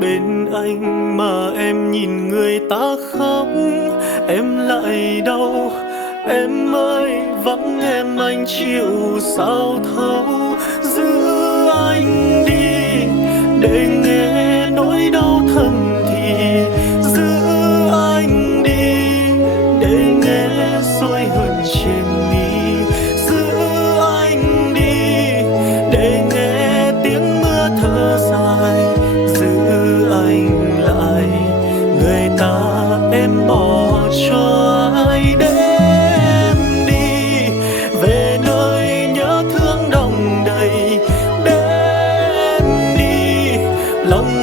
Bên anh mà em nhìn người ta khóc, em lại đau. Em ơi vắng em anh chịu sao thấu. Giữ anh đi để nghe nỗi đau thầm thì. Giữ anh đi để nghe soi hơn trên mi. Giữ anh đi để nghe tiếng mưa thở dài. Giữ anh lại, người ta em bỏ cho ai để em đi về nơi nhớ thương đong đầy. Để em đi lòng